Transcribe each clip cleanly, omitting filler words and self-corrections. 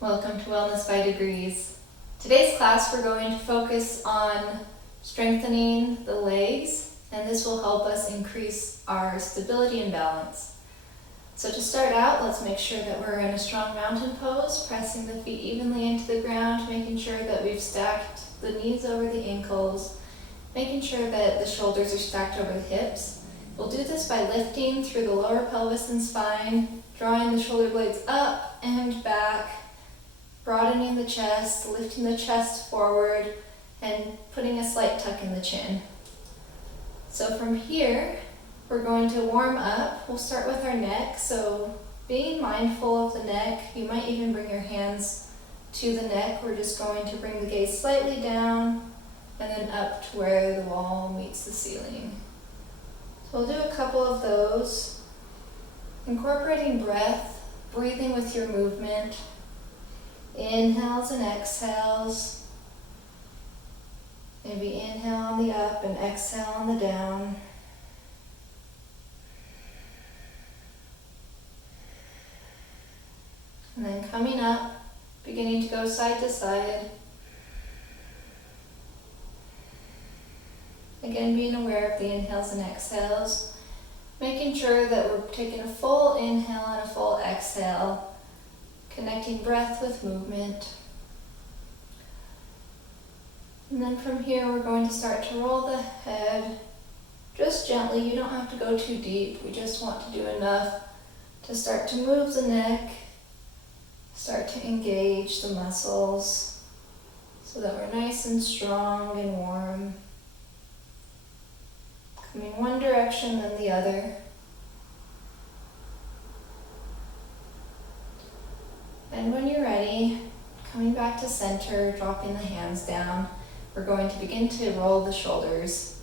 Welcome to Wellness by Degrees. Today's class we're going to focus on strengthening the legs, and this will help us increase our stability and balance. So to start out, let's make sure that we're in a strong mountain pose, pressing the feet evenly into the ground, making sure that we've stacked the knees over the ankles, making sure that the shoulders are stacked over the hips. We'll do this by lifting through the lower pelvis and spine, drawing the shoulder blades up and back, broadening the chest, lifting the chest forward, and putting a slight tuck in the chin. So from here, we're going to warm up. We'll start with our neck, so being mindful of the neck, you might even bring your hands to the neck. We're just going to bring the gaze slightly down and then up to where the wall meets the ceiling. So we'll do a couple of those, incorporating breath, breathing with your movement. Inhales and exhales. Maybe inhale on the up and exhale on the down. And then coming up, beginning to go side to side. Again, being aware of the inhales and exhales. Making sure that we're taking a full inhale and a full exhale. Connecting breath with movement. And then from here we're going to start to roll the head just gently. You don't have to go too deep. We just want to do enough to start to move the neck, start to engage the muscles so that we're nice and strong and warm. Coming one direction then the other. And when you're ready, coming back to center, dropping the hands down, we're going to begin to roll the shoulders.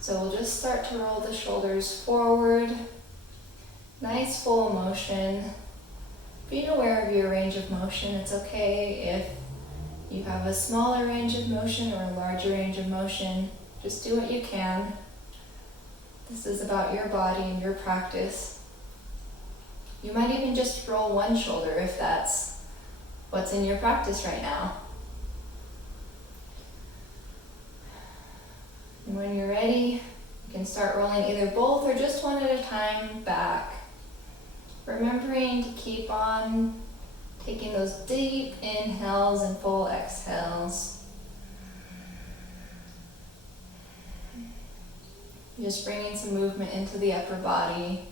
So we'll just start to roll the shoulders forward. Nice full motion. Being aware of your range of motion. It's okay if you have a smaller range of motion or a larger range of motion. Just do what you can. This is about your body and your practice. You might even just roll one shoulder if that's what's in your practice right now. And when you're ready, you can start rolling either both or just one at a time back. Remembering to keep on taking those deep inhales and full exhales. Just bringing some movement into the upper body.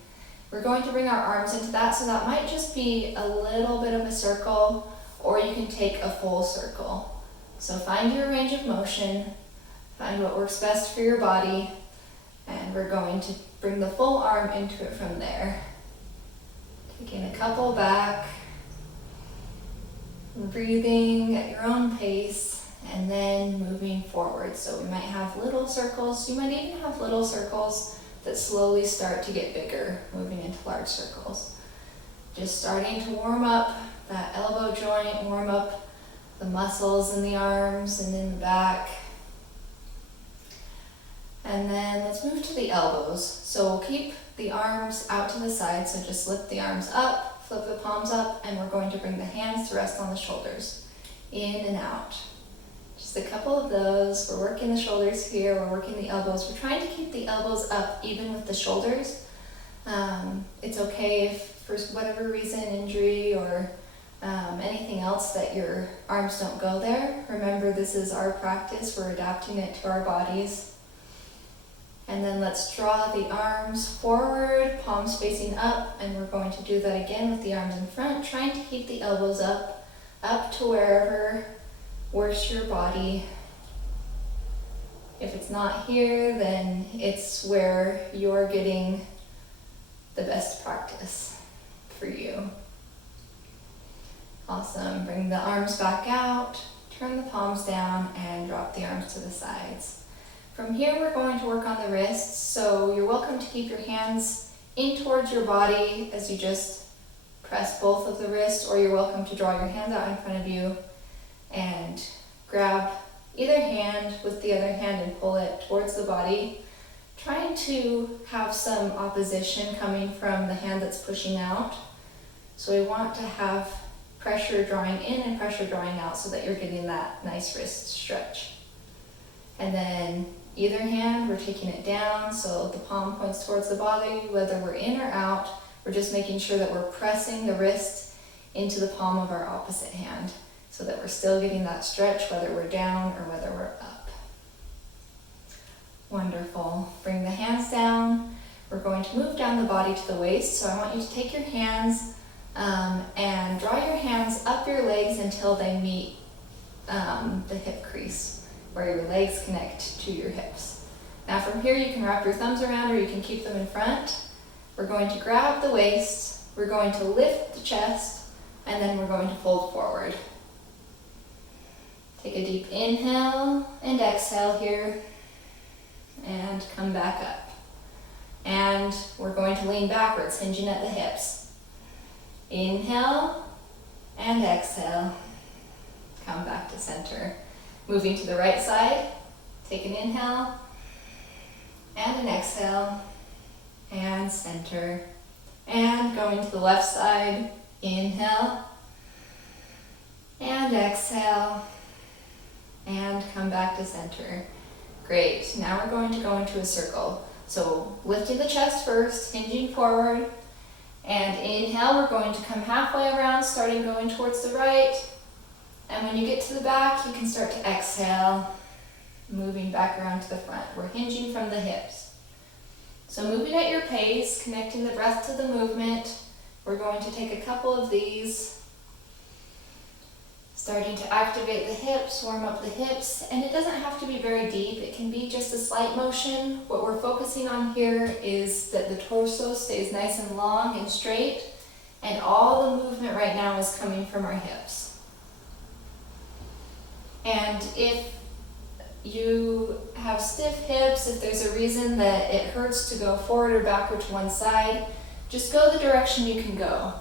We're going to bring our arms into that, so that might just be a little bit of a circle, or you can take a full circle. So find your range of motion, find what works best for your body, and we're going to bring the full arm into it from there. Taking a couple back, breathing at your own pace, and then moving forward. So we might have little circles, you might even have little circles that slowly start to get bigger, moving into large circles. Just starting to warm up that elbow joint, warm up the muscles in the arms and in the back. And then let's move to the elbows. So we'll keep the arms out to the side, so just lift the arms up, flip the palms up, and we're going to bring the hands to rest on the shoulders. In and out. Just a couple of those. We're working the shoulders here, we're working the elbows. We're trying to keep the elbows up even with the shoulders. It's okay if for whatever reason, injury or anything else, that your arms don't go there. Remember, this is our practice. We're adapting it to our bodies. And then let's draw the arms forward, palms facing up, and we're going to do that again with the arms in front, trying to keep the elbows up to wherever works your body. If it's not here, then it's where you're getting the best practice for you. Awesome. Bring the arms back out, turn the palms down, and drop the arms to the sides. From here, we're going to work on the wrists. So you're welcome to keep your hands in towards your body as you just press both of the wrists, or you're welcome to draw your hands out in front of you and grab either hand with the other hand and pull it towards the body, trying to have some opposition coming from the hand that's pushing out. So we want to have pressure drawing in and pressure drawing out so that you're getting that nice wrist stretch. And then either hand, we're taking it down so the palm points towards the body, whether we're in or out. We're just making sure that we're pressing the wrist into the palm of our opposite hand so that we're still getting that stretch, whether we're down or whether we're up. Wonderful. Bring the hands down. We're going to move down the body to the waist. So I want you to take your hands and draw your hands up your legs until they meet the hip crease, where your legs connect to your hips. Now from here you can wrap your thumbs around or you can keep them in front. We're going to grab the waist, we're going to lift the chest, and then we're going to fold forward. Take a deep inhale and exhale here, and come back up. And we're going to lean backwards, hinging at the hips. Inhale and exhale. Come back to center. Moving to the right side, take an inhale and an exhale, and center. And going to the left side, inhale and exhale, and come back to center. Great, now we're going to go into a circle. So lifting the chest first, hinging forward, and inhale, we're going to come halfway around, starting going towards the right. And when you get to the back, you can start to exhale, moving back around to the front. We're hinging from the hips. So moving at your pace, connecting the breath to the movement. We're going to take a couple of these, starting to activate the hips, warm up the hips, and it doesn't have to be very deep. It can be just a slight motion. What we're focusing on here is that the torso stays nice and long and straight, and all the movement right now is coming from our hips. And if you have stiff hips, if there's a reason that it hurts to go forward or backward to one side, just go the direction you can go.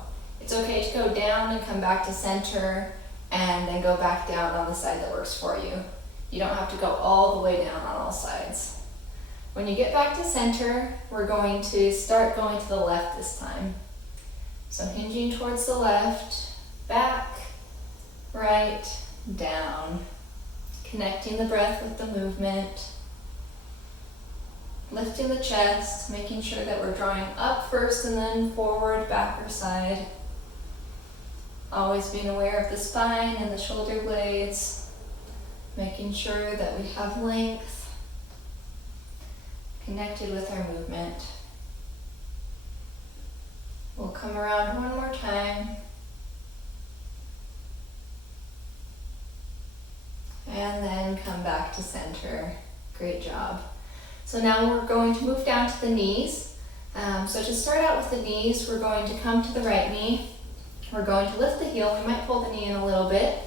It's okay to go down and come back to center, and then go back down on the side that works for you. You don't have to go all the way down on all sides. When you get back to center, we're going to start going to the left this time. So hinging towards the left, back, right, down. Connecting the breath with the movement. Lifting the chest, making sure that we're drawing up first and then forward, back or side. Always being aware of the spine and the shoulder blades. Making sure that we have length. Connected with our movement. We'll come around one more time. And then come back to center. Great job. So now we're going to move down to the knees. So to start out with the knees, we're going to come to the right knee. We're going to lift the heel. We might pull the knee in a little bit,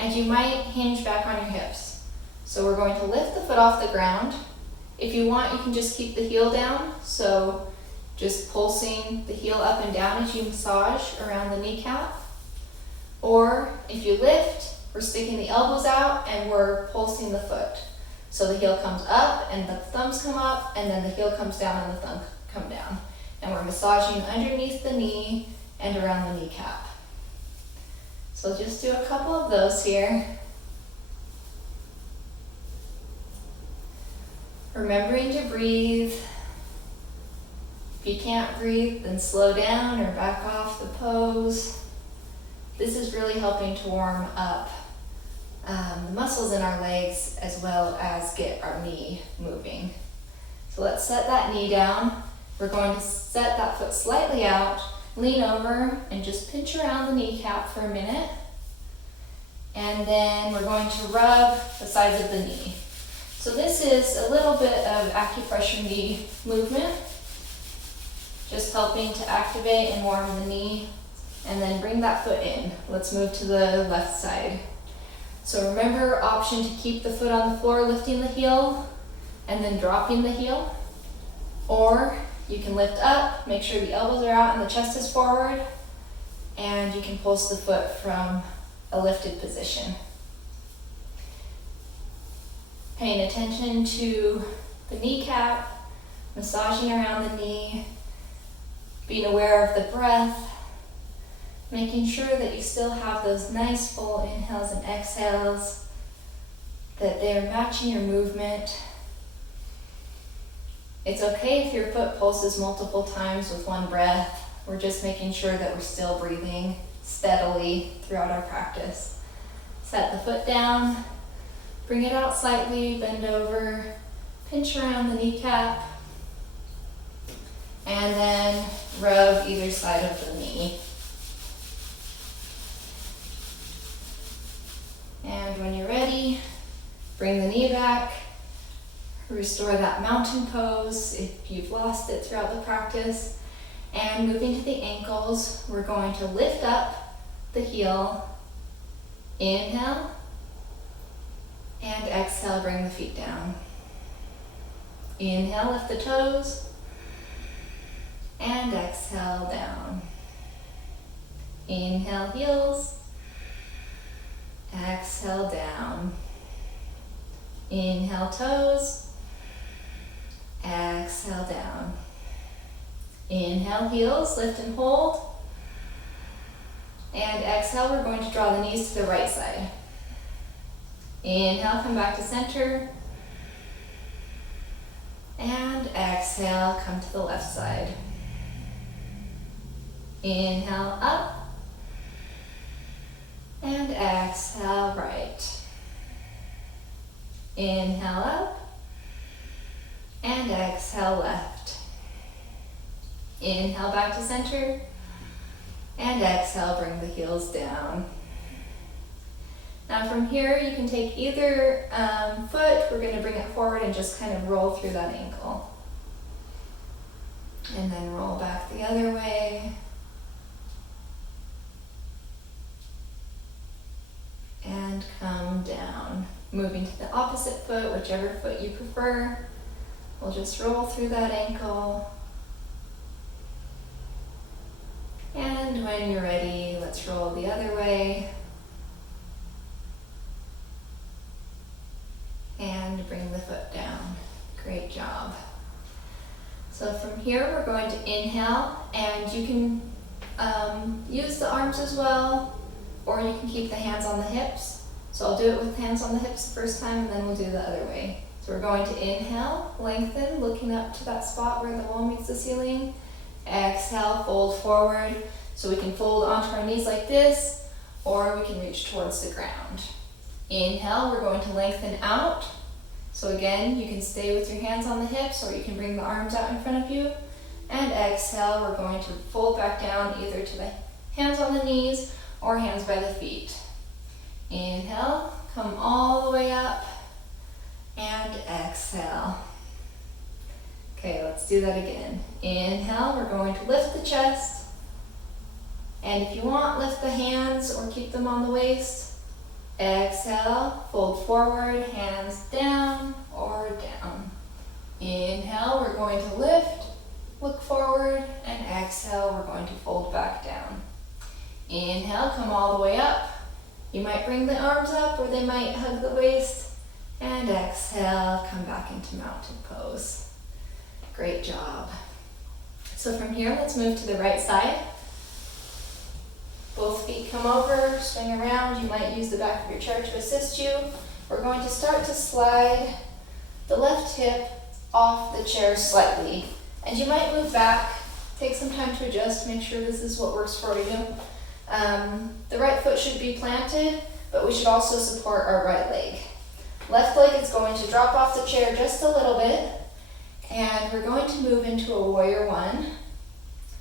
and you might hinge back on your hips. So we're going to lift the foot off the ground. If you want, you can just keep the heel down. So just pulsing the heel up and down as you massage around the kneecap. Or if you lift, we're sticking the elbows out and we're pulsing the foot. So the heel comes up and the thumbs come up, and then the heel comes down and the thumb come down. And we're massaging underneath the knee and around the kneecap. So just do a couple of those here. Remembering to breathe. If you can't breathe, then slow down or back off the pose. This is really helping to warm up the muscles in our legs as well as get our knee moving. So let's set that knee down. We're going to set that foot slightly out, lean over, and just pinch around the kneecap for a minute. And then we're going to rub the sides of the knee. So this is a little bit of acupressure knee movement, just helping to activate and warm the knee. And then bring that foot in. Let's move to the left side. So remember, option to keep the foot on the floor, lifting the heel, and then dropping the heel. Or you can lift up, make sure the elbows are out and the chest is forward, and you can pulse the foot from a lifted position. Paying attention to the kneecap, massaging around the knee, being aware of the breath, making sure that you still have those nice full inhales and exhales, that they're matching your movement. It's okay if your foot pulses multiple times with one breath. We're just making sure that we're still breathing steadily throughout our practice. Set the foot down, bring it out slightly, bend over, pinch around the kneecap, and then rub either side of the knee. And when you're ready, bring the knee back, restore that mountain pose if you've lost it throughout the practice. And moving to the ankles, we're going to lift up the heel, inhale, and exhale, bring the feet down. Inhale, lift the toes, and exhale, down. Inhale, heels, exhale, down. Inhale, toes, exhale, down. Inhale, heels, lift and hold. And exhale, we're going to draw the knees to the right side. Inhale, come back to center. And exhale, come to the left side. Inhale, up. And exhale, right. Inhale, up. And exhale, left. Inhale, back to center. And exhale, bring the heels down. Now from here, you can take either foot. We're going to bring it forward and just kind of roll through that ankle. And then roll back the other way. And come down. Moving to the opposite foot, whichever foot you prefer. We'll just roll through that ankle. And when you're ready, let's roll the other way. And bring the foot down. Great job. So from here, we're going to inhale, and you can use the arms as well, or you can keep the hands on the hips. So I'll do it with hands on the hips the first time, and then we'll do the other way. So we're going to inhale, lengthen, looking up to that spot where the wall meets the ceiling. Exhale, fold forward. So we can fold onto our knees like this, or we can reach towards the ground. Inhale, we're going to lengthen out. So again, you can stay with your hands on the hips, or you can bring the arms out in front of you. And exhale, we're going to fold back down either to the hands on the knees or hands by the feet. Inhale, come all the way up, and exhale. Okay, let's do that again. Inhale, we're going to lift the chest. And if you want, lift the hands or keep them on the waist. Exhale, fold forward, hands down or down. Inhale, we're going to lift, look forward, and exhale, we're going to fold back down. Inhale, come all the way up. You might bring the arms up, or they might hug the waist. And exhale, come back into mountain pose. Great job. So from here, let's move to the right side. Both feet come over, swing around. You might use the back of your chair to assist you. We're going to start to slide the left hip off the chair slightly. And you might move back, take some time to adjust, make sure this is what works for you. The right foot should be planted, but we should also support our right leg. Left leg is going to drop off the chair just a little bit, and we're going to move into a warrior one.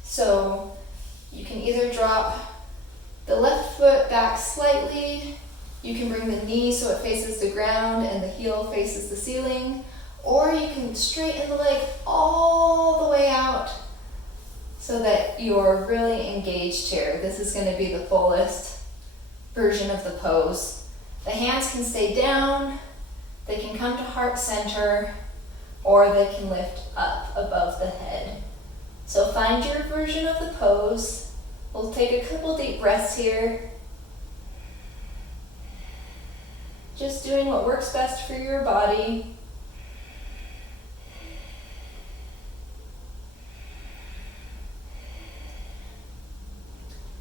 So you can either drop the left foot back slightly, you can bring the knee so it faces the ground and the heel faces the ceiling, or you can straighten the leg all the way out so that you're really engaged here. This is going to be the fullest version of the pose. The hands can stay down, they can come to heart center, or they can lift up above the head. So find your version of the pose. We'll take a couple deep breaths here. Just doing what works best for your body.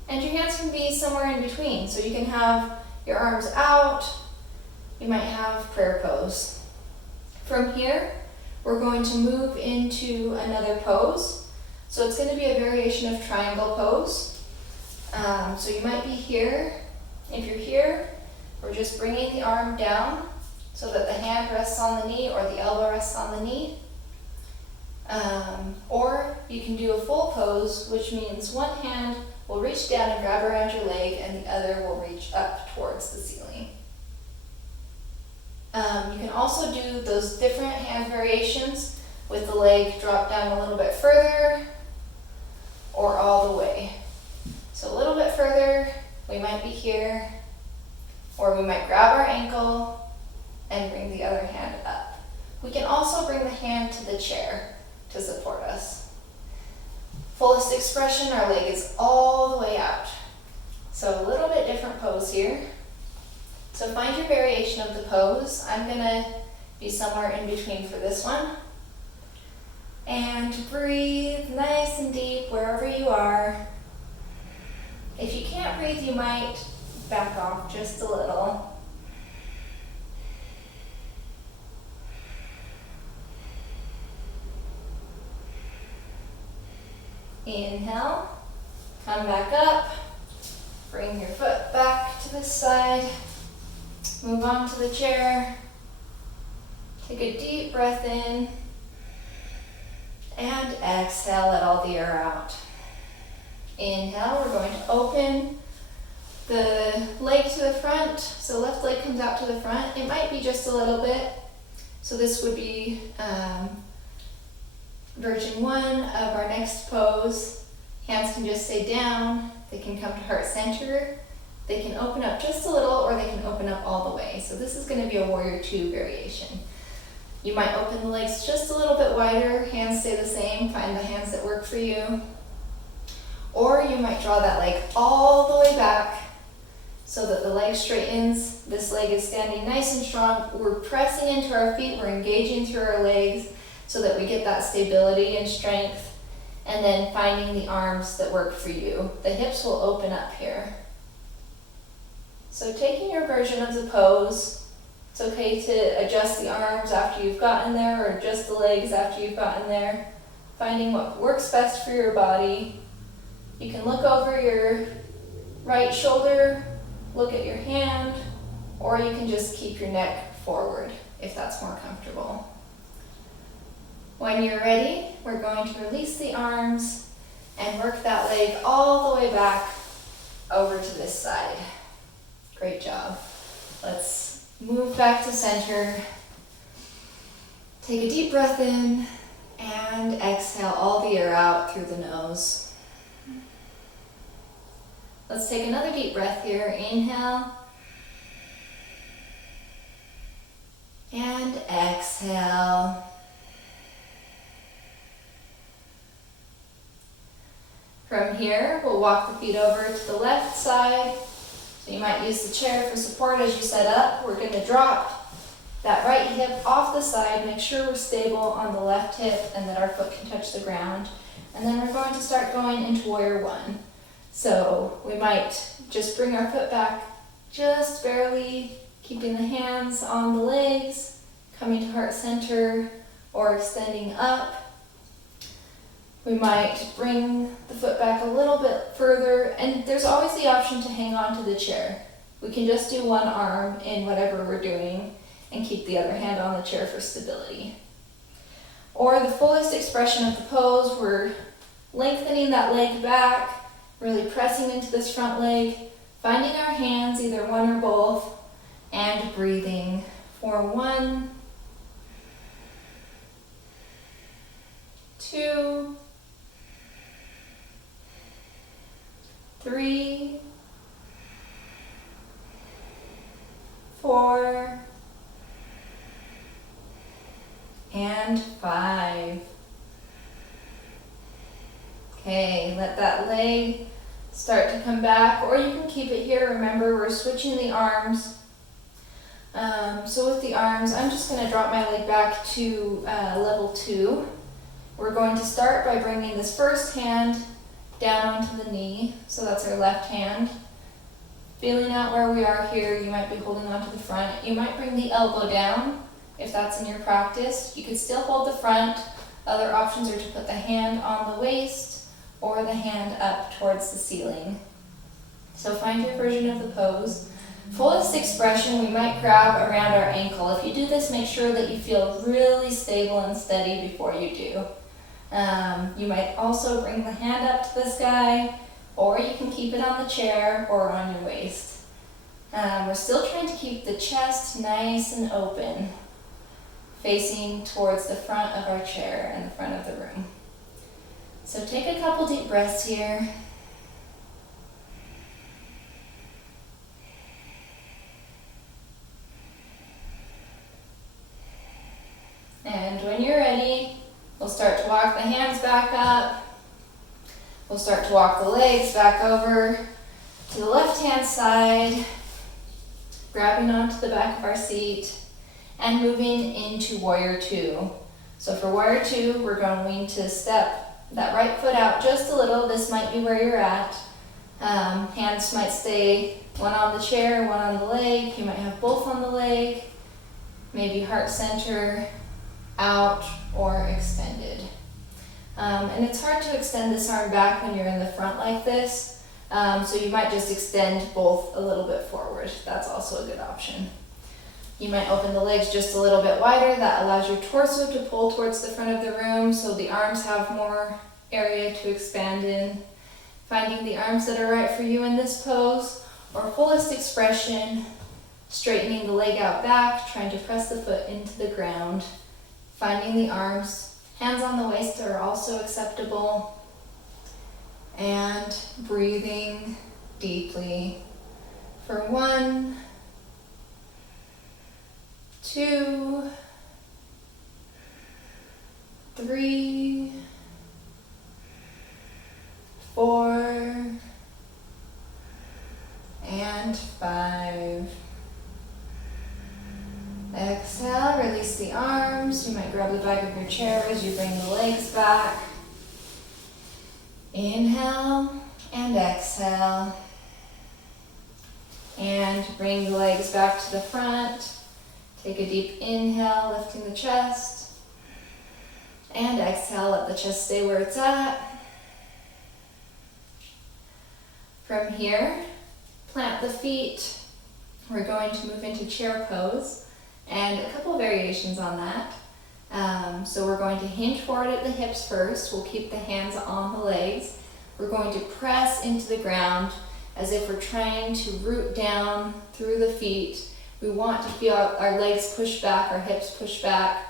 And your hands can somewhere in between. So you can have your arms out, you might have prayer pose. From here, we're going to move into another pose. So it's going to be a variation of triangle pose. So you might be here. If you're here, we're just bringing the arm down so that the hand rests on the knee or the elbow rests on the knee. Or you can do a full pose, which means one hand will reach down and grab around your leg and the other will reach up towards the ceiling. You can also do those different hand variations with the leg drop down a little bit further or all the way. So a little bit further, we might be here, or we might grab our ankle and bring the other hand up. We can also bring the hand to the chair to support us. Fullest expression, our leg is all the way out. So a little bit different pose here. So find your variation of the pose. I'm gonna be somewhere in between for this one. And breathe nice and deep wherever you are. If you can't breathe, you might back off just a little. Inhale, come back up, bring your foot back to the side, move on to the chair, take a deep breath in, and exhale, let all the air out. Inhale, we're going to open the leg to the front, so left leg comes out to the front. It might be just a little bit, so this would be version 1 of our next pose. Hands can just stay down, they can come to heart center, they can open up just a little, or they can open up all the way. So this is going to be a warrior 2 variation. You might open the legs just a little bit wider, hands stay the same, find the hands that work for you. Or you might draw that leg all the way back so that the leg straightens. This leg is standing nice and strong. We're pressing into our feet, we're engaging through our legs so that we get that stability and strength. And then finding the arms that work for you. The hips will open up here. So taking your version of the pose, it's okay to adjust the arms after you've gotten there or adjust the legs after you've gotten there. Finding what works best for your body. You can look over your right shoulder, look at your hand, or you can just keep your neck forward if that's more comfortable. When you're ready, we're going to release the arms and work that leg all the way back over to this side. Great job. Let's move back to center. Take a deep breath in and exhale all the air out through the nose. Let's take another deep breath here. Inhale. And exhale. From here, we'll walk the feet over to the left side. So you might use the chair for support as you set up. We're going to drop that right hip off the side. Make sure we're stable on the left hip and that our foot can touch the ground. And then we're going to start going into warrior 1. So we might just bring our foot back just barely, keeping the hands on the legs, coming to heart center or extending up. We might bring the foot back a little bit further, and there's always the option to hang on to the chair. We can just do one arm in whatever we're doing and keep the other hand on the chair for stability. Or the fullest expression of the pose, we're lengthening that leg back, really pressing into this front leg, finding our hands, either one or both, and breathing for 1, 2, 3, 4, and 5. Okay, let that leg start to come back, or you can keep it here. Remember, we're switching the arms. So with the arms, I'm just going to drop my leg back to level 2. We're going to start by bringing this first hand down onto the knee. So that's our left hand. Feeling out where we are here, you might be holding onto the front. You might bring the elbow down if that's in your practice. You could still hold the front. Other options are to put the hand on the waist or the hand up towards the ceiling. So find your version of the pose. Fullest expression, we might grab around our ankle. If you do this, make sure that you feel really stable and steady before you do. You might also bring the hand up to the sky, or you can keep it on the chair or on your waist. We're still trying to keep the chest nice and open, facing towards the front of our chair and the front of the room. So take a couple deep breaths here. And when you're ready, we'll start to walk the hands back up. We'll start to walk the legs back over to the left-hand side, grabbing onto the back of our seat and moving into Warrior Two. So for Warrior Two, we're going to step that right foot out just a little. This might be where you're at. Hands might stay one on the chair, one on the leg. You might have both on the leg, maybe heart center out or extended. And it's hard to extend this arm back when you're in the front like this, so you might just extend both a little bit forward. That's also a good option. You might open the legs just a little bit wider. That allows your torso to pull towards the front of the room, so the arms have more area to expand in. Finding the arms that are right for you in this pose, or fullest expression, straightening the leg out back, trying to press the foot into the ground. Finding the arms, hands on the waist are also acceptable. And breathing deeply for 1, 2, 3, 4, and 5. Exhale, release the arms. You might grab the back of your chair as you bring the legs back. Inhale and exhale. And bring the legs back to the front. Take a deep inhale, lifting the chest. And exhale, let the chest stay where it's at. From here, plant the feet. We're going to move into chair pose. And a couple variations on that. So we're going to hinge forward at the hips first. We'll keep the hands on the legs. We're going to press into the ground as if we're trying to root down through the feet. We want to feel our legs push back, our hips push back.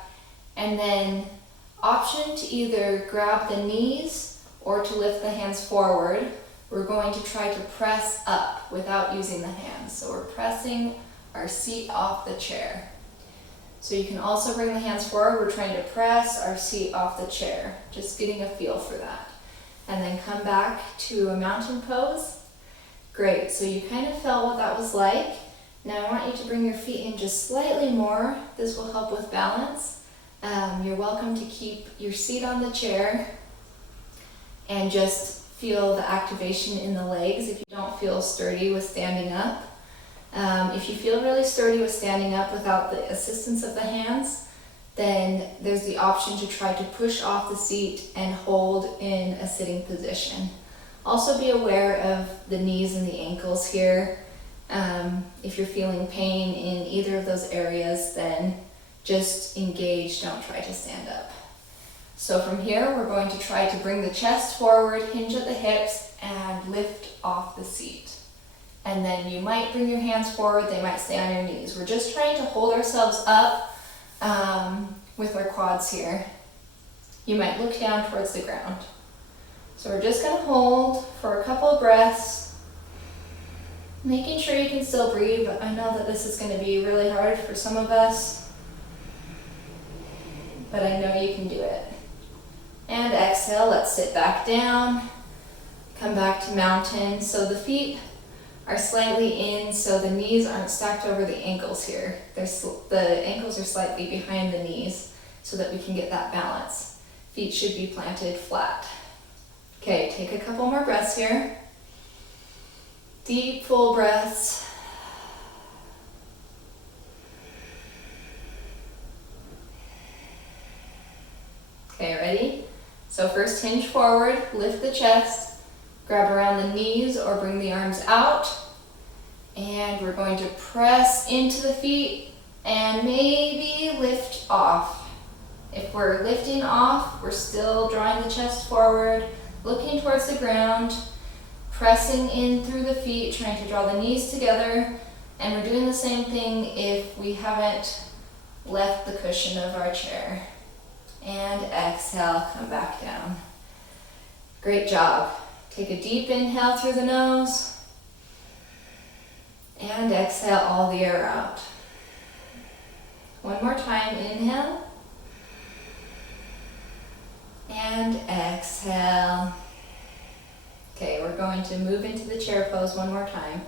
And then option to either grab the knees or to lift the hands forward. We're going to try to press up without using the hands. So we're pressing our seat off the chair. So you can also bring the hands forward. We're trying to press our seat off the chair, just getting a feel for that. And then come back to a mountain pose. Great, so you kind of felt what that was like. Now I want you to bring your feet in just slightly more. This will help with balance. You're welcome to keep your seat on the chair and just feel the activation in the legs if you don't feel sturdy with standing up. If you feel really sturdy with standing up without the assistance of the hands, then there's the option to try to push off the seat and hold in a sitting position. Also be aware of the knees and the ankles here. If you're feeling pain in either of those areas, then just engage, don't try to stand up. So from here, we're going to try to bring the chest forward, hinge at the hips, and lift off the seat. And then you might bring your hands forward, they might stay on your knees. We're just trying to hold ourselves up with our quads here. You might look down towards the ground. So we're just gonna hold for a couple of breaths, making sure you can still breathe. I know that this is gonna be really hard for some of us, but I know you can do it. And exhale, let's sit back down, come back to mountain. So the feet are slightly in, so the knees aren't stacked over the ankles here. The ankles are slightly behind the knees so that we can get that balance. Feet should be planted flat. Okay, take a couple more breaths here. Deep, full breaths. Okay, ready? So first hinge forward, lift the chest, grab around the knees or bring the arms out. And we're going to press into the feet and maybe lift off. If we're lifting off, we're still drawing the chest forward, looking towards the ground, pressing in through the feet, trying to draw the knees together. And we're doing the same thing if we haven't left the cushion of our chair. And exhale, come back down. Great job. Take a deep inhale through the nose. And exhale all the air out. One more time, inhale. And exhale. Okay, we're going to move into the chair pose one more time.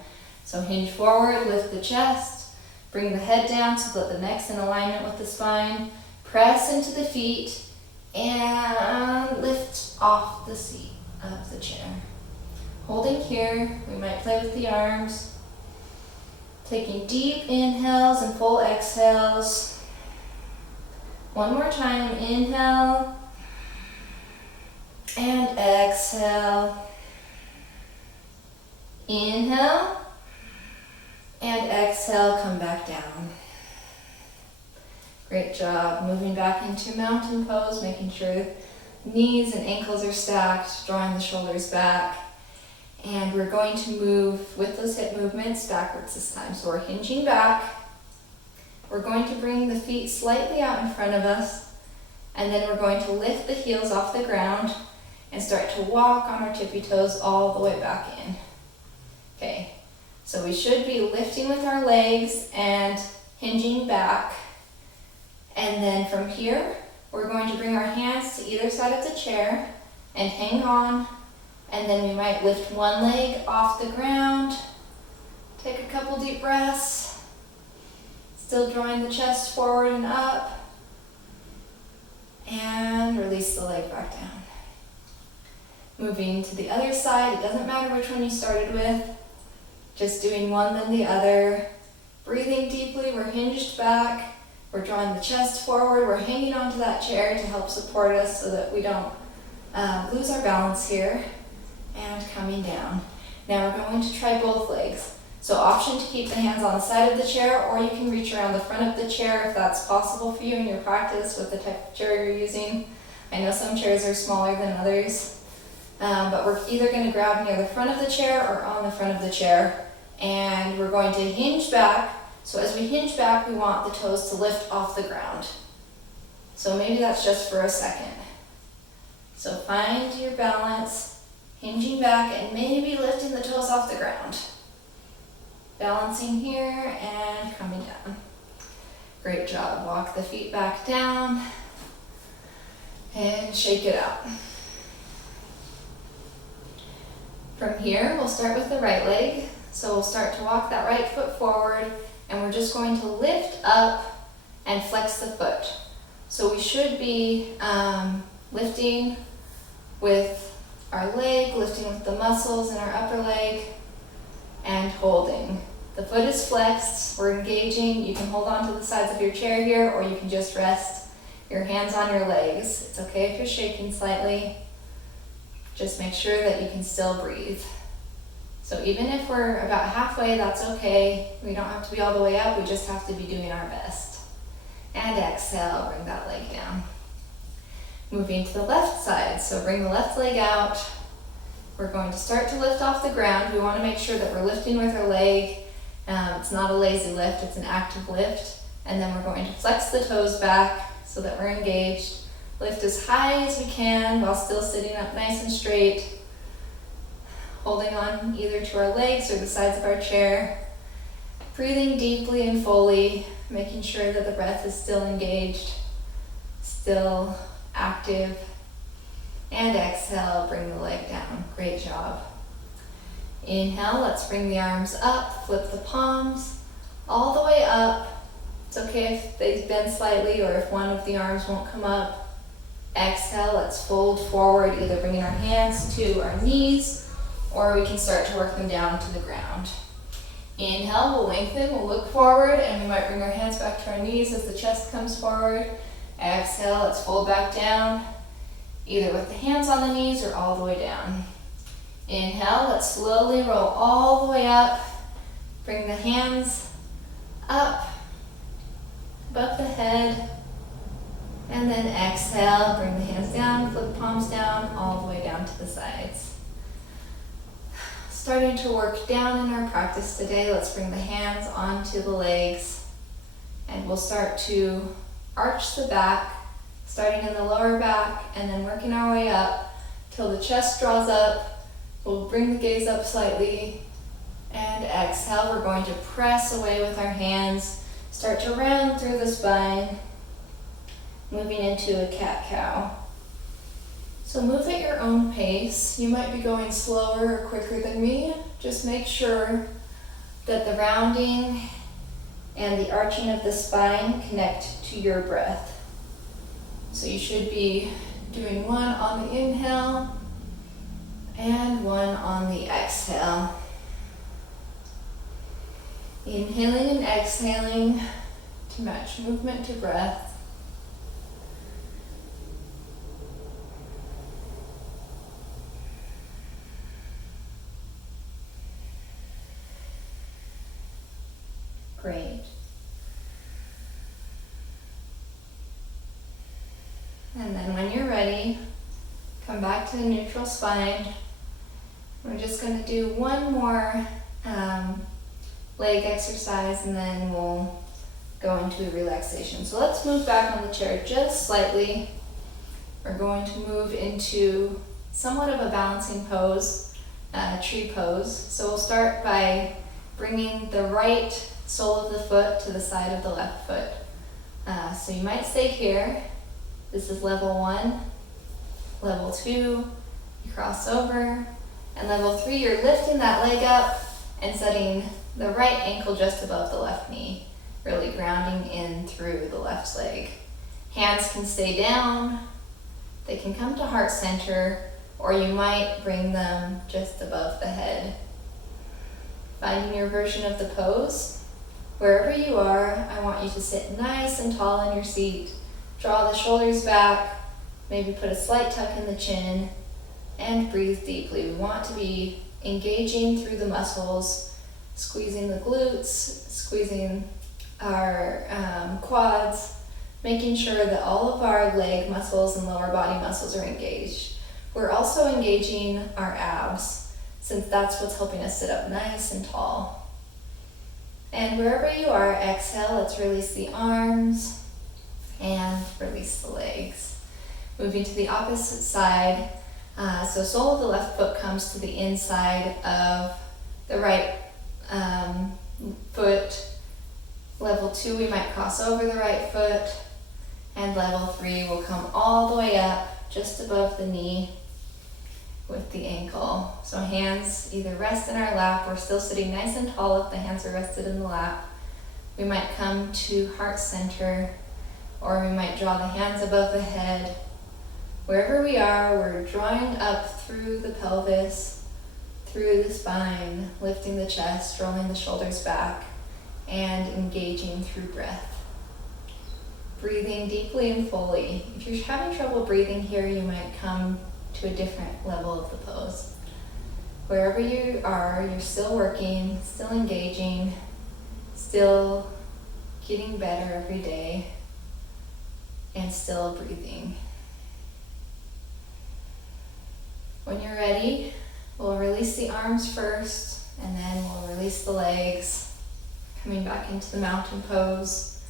So hinge forward, lift the chest, bring the head down so that the neck's in alignment with the spine. Press into the feet and lift off the seat of the chair. Holding here, we might play with the arms. Taking deep inhales and full exhales. One more time, inhale and exhale. Inhale and exhale, come back down. Great job. Moving back into mountain pose, making sure knees and ankles are stacked, drawing the shoulders back. And we're going to move with those hip movements backwards this time. So we're hinging back. We're going to bring the feet slightly out in front of us. And then we're going to lift the heels off the ground and start to walk on our tippy toes all the way back in. Okay, so we should be lifting with our legs and hinging back. And then from here, we're going to bring our hands to either side of the chair and hang on. And then we might lift one leg off the ground. Take a couple deep breaths. Still drawing the chest forward and up. And release the leg back down. Moving to the other side. It doesn't matter which one you started with. Just doing one then the other. Breathing deeply, we're hinged back. We're drawing the chest forward. We're hanging onto that chair to help support us so that we don't lose our balance here. And coming down. Now we're going to try both legs. So option to keep the hands on the side of the chair, or you can reach around the front of the chair if that's possible for you in your practice with the type of chair you're using. I know some chairs are smaller than others, but we're either going to grab near the front of the chair or on the front of the chair. And we're going to hinge back. So as we hinge back, we want the toes to lift off the ground. So maybe that's just for a second. So find your balance, hinging back and maybe lifting the toes off the ground. Balancing here and coming down. Great job. Walk the feet back down and shake it out. From here, we'll start with the right leg. So we'll start to walk that right foot forward, and we're just going to lift up and flex the foot. So we should be lifting with our leg, lifting with the muscles in our upper leg, and holding. The foot is flexed, we're engaging. You can hold on to the sides of your chair here, or you can just rest your hands on your legs. It's okay if you're shaking slightly. Just make sure that you can still breathe. So even if we're about halfway, that's okay. We don't have to be all the way up, we just have to be doing our best. And exhale, bring that leg down. Moving to the left side, so bring the left leg out. We're going to start to lift off the ground. We want to make sure that we're lifting with our leg. It's not a lazy lift, it's an active lift. And then we're going to flex the toes back so that we're engaged. Lift as high as we can while still sitting up nice and straight. Holding on either to our legs or the sides of our chair. Breathing deeply and fully, making sure that the breath is still engaged, still active. And exhale, bring the leg down. Great job. Inhale, let's bring the arms up, flip the palms all the way up. It's okay if they bend slightly or if one of the arms won't come up. Exhale, let's fold forward, either bringing our hands to our knees or we can start to work them down to the ground. Inhale, we'll lengthen, we'll look forward, and we might bring our hands back to our knees as the chest comes forward. Exhale, let's fold back down, either with the hands on the knees or all the way down. Inhale, let's slowly roll all the way up. Bring the hands up, above the head. And then exhale, bring the hands down, flip the palms down, all the way down to the sides. Starting to work down in our practice today, let's bring the hands onto the legs. And we'll start to arch the back, starting in the lower back, and then working our way up till the chest draws up. We'll bring the gaze up slightly, and exhale, we're going to press away with our hands, start to round through the spine, moving into a cat-cow. So move at your own pace. You might be going slower or quicker than me. Just make sure that the rounding and the arching of the spine connect to your breath. So you should be doing one on the inhale and one on the exhale. Inhaling and exhaling to match movement to breath. Great. And then when you're ready, come back to the neutral spine. We're just going to do one more leg exercise, and then we'll go into a relaxation. So let's move back on the chair just slightly. We're going to move into somewhat of a balancing pose, tree pose. So we'll start by bringing the right sole of the foot to the side of the left foot. So you might stay here. This is level 1. Level 2, you cross over. And level 3, you're lifting that leg up and setting the right ankle just above the left knee, really grounding in through the left leg. Hands can stay down, they can come to heart center, or you might bring them just above the head. Finding your version of the pose. Wherever you are, I want you to sit nice and tall in your seat. Draw the shoulders back, maybe put a slight tuck in the chin, and breathe deeply. We want to be engaging through the muscles, squeezing the glutes, squeezing our quads, making sure that all of our leg muscles and lower body muscles are engaged. We're also engaging our abs, since that's what's helping us sit up nice and tall. And wherever you are, exhale, let's release the arms and release the legs. Moving to the opposite side. So sole of the left foot comes to the inside of the right foot. Level 2, we might cross over the right foot. And level 3 will come all the way up just above the knee with the ankle. So hands either rest in our lap. We're still sitting nice and tall if the hands are rested in the lap. We might come to heart center, or we might draw the hands above the head. Wherever we are, we're drawing up through the pelvis, through the spine, lifting the chest, rolling the shoulders back, and engaging through breath. Breathing deeply and fully. If you're having trouble breathing here, you might come to a different level of the pose. Wherever you are, you're still working, still engaging, still getting better every day, and still breathing. When you're ready, we'll release the arms first, and then we'll release the legs, coming back into the mountain pose.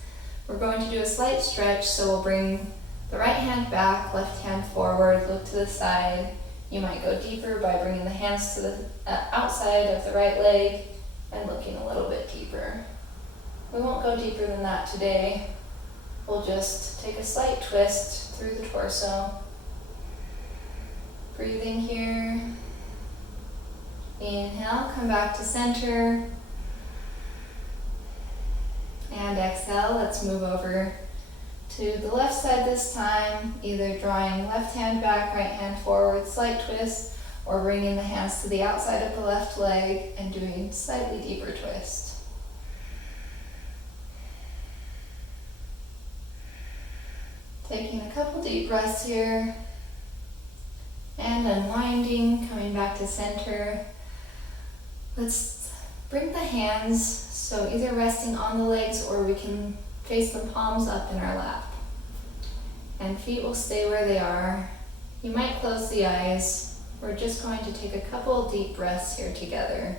We're going to do a slight stretch, so we'll bring the right hand back, left hand forward, look to the side. You might go deeper by bringing the hands to the outside of the right leg and looking a little bit deeper. We won't go deeper than that today. We'll just take a slight twist through the torso. Breathing here. Inhale, come back to center. And exhale, let's move over to the left side this time, either drawing left hand back, right hand forward, slight twist, or bringing the hands to the outside of the left leg and doing slightly deeper twist. Taking a couple deep breaths here and unwinding, coming back to center. Let's bring the hands, so either resting on the legs or we can face the palms up in our lap. And feet will stay where they are. You might close the eyes. We're just going to take a couple deep breaths here together.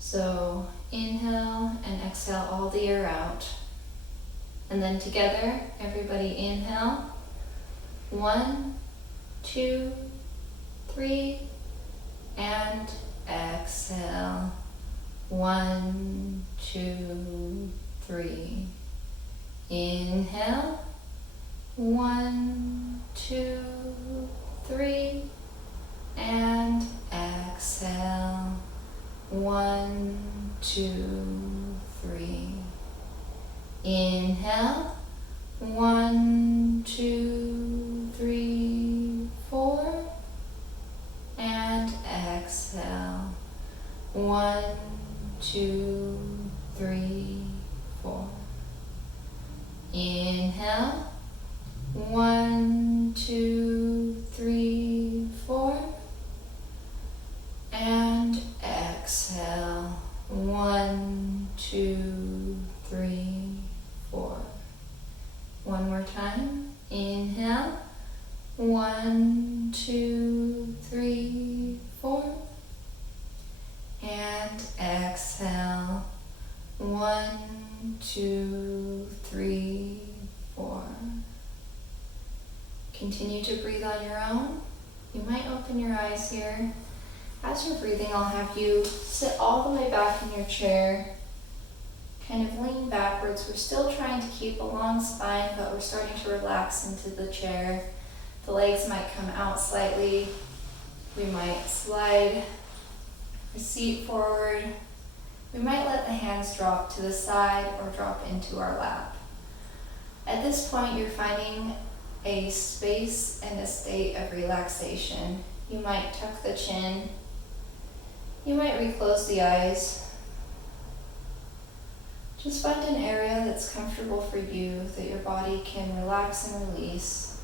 So inhale and exhale all the air out. And then together, everybody inhale. 1, 2, 3, and exhale. 1, 2, 3. Inhale. 1, 2, 3, and exhale. 1, 2, 3. Inhale. 1, 2, 3, 4, and exhale. 1, 2, 3, 4. Inhale. 1, 2, 3, 4, and exhale. 1, 2, 3, 4. One more time. Inhale. 1, 2, 3, 4, and exhale. 1, 2, 3, 4. Continue to breathe on your own. You might open your eyes here. As you're breathing, I'll have you sit all the way back in your chair. Kind of lean backwards. We're still trying to keep a long spine, but we're starting to relax into the chair. The legs might come out slightly. We might slide the seat forward. We might let the hands drop to the side or drop into our lap. At this point, you're finding a space and a state of relaxation. You might tuck the chin. You might reclose the eyes. Just find an area that's comfortable for you, that your body can relax and release.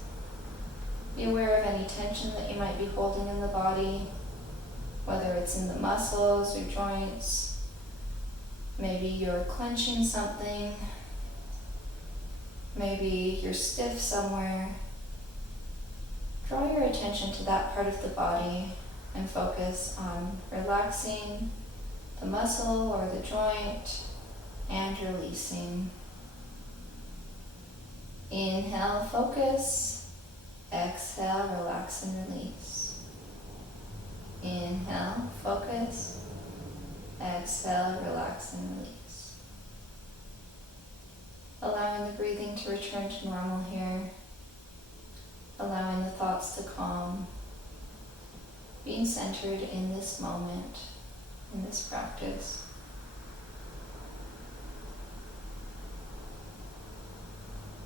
Be aware of any tension that you might be holding in the body, whether it's in the muscles or joints. Maybe you're clenching something. Maybe you're stiff somewhere. Draw your attention to that part of the body and focus on relaxing the muscle or the joint and releasing. Inhale, focus. Exhale, relax and release. Inhale, focus. Exhale, relax and release. Allowing the breathing to return to normal here. Allowing the thoughts to calm. Being centered in this moment, in this practice.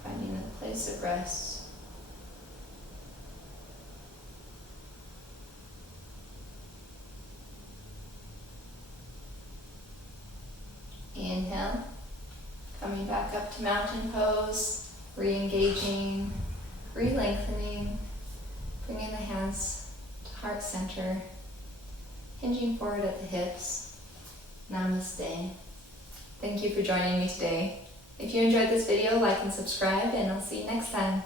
Finding a place of rest. Inhale. Coming back up to mountain pose, re-engaging, re-lengthening, bringing the hands to heart center, hinging forward at the hips. Namaste. Thank you for joining me today. If you enjoyed this video, like and subscribe, and I'll see you next time.